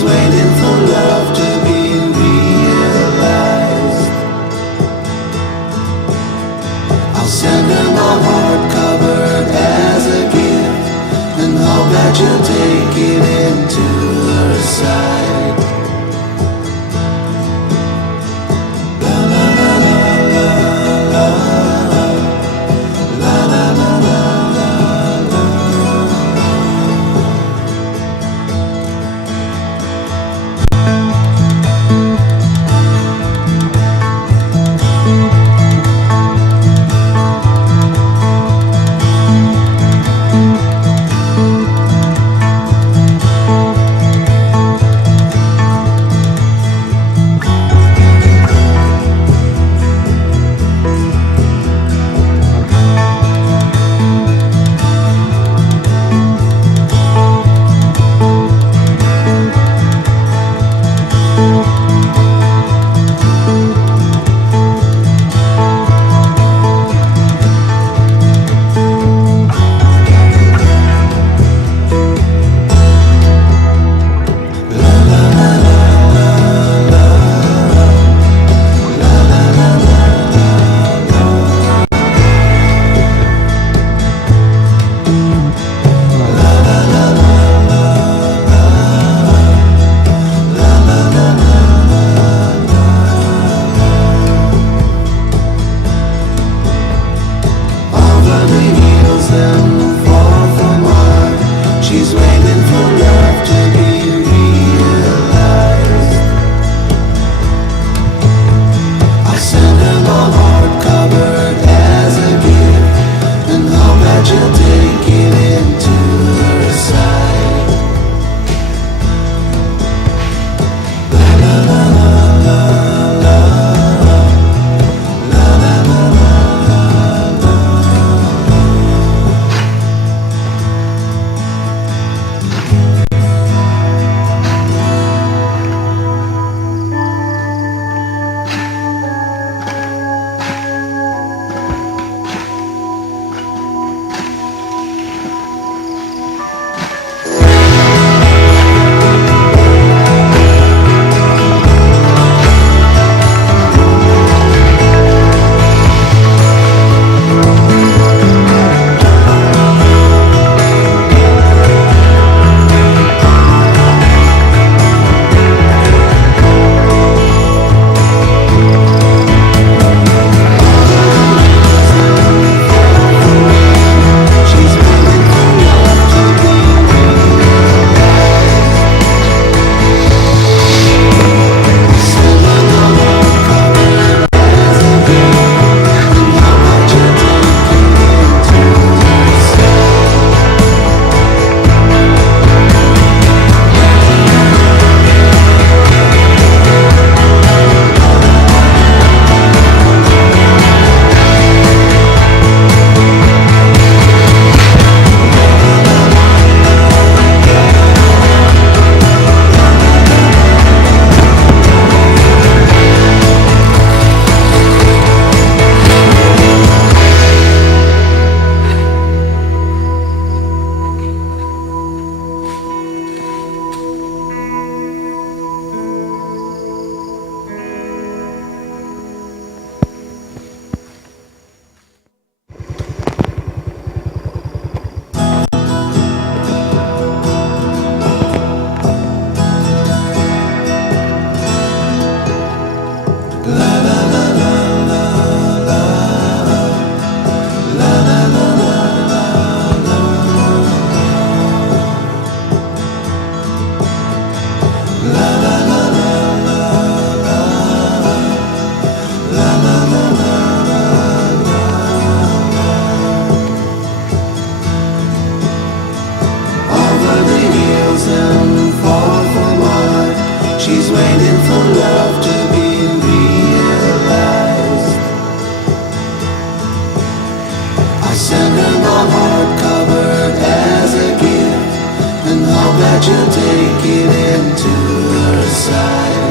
She's waiting for love to be realized. I'll send her my heart covered as a gift, and hope that you'll take it into her side. La la la la la la la la la la. She's waiting for love to be realized. I'll send her my heart covered as a gift, and hope that you'll take it into her side. La la la la la la la la la la. She's waiting for love to be realized. I send her my heart covered as a gift, and hope that you'll take it into her side.